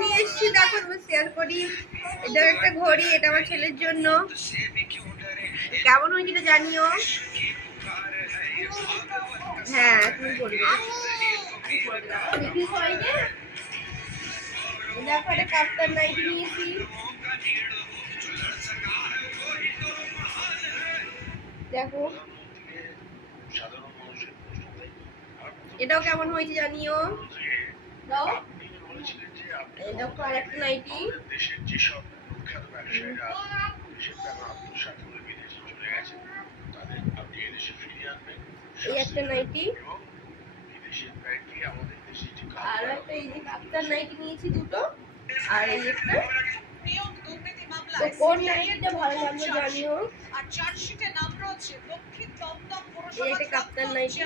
নিয়ে এসেছি, দেখো শেয়ার করি। এটা একটা ঘড়ি, এটা আমার ছেলের জন্য। কেমন হয়েছিল জানিও। হ্যাঁ তুমি বলবে। দেখো একটা কাপ্তান নাইটি নিয়েছি। দেখো এটাও কেমন হয়েছে জানিও। দাও দেখো আর একটা নাইটি। এই একটা নাইটি আর একটা এই যে কাপ্তান নাইটি নিয়েছি দুটো। আর এই একটা তো কোন নাইটিটা ভালো লাগলো জানিও। এই একটা কাপ্তান নাইটি।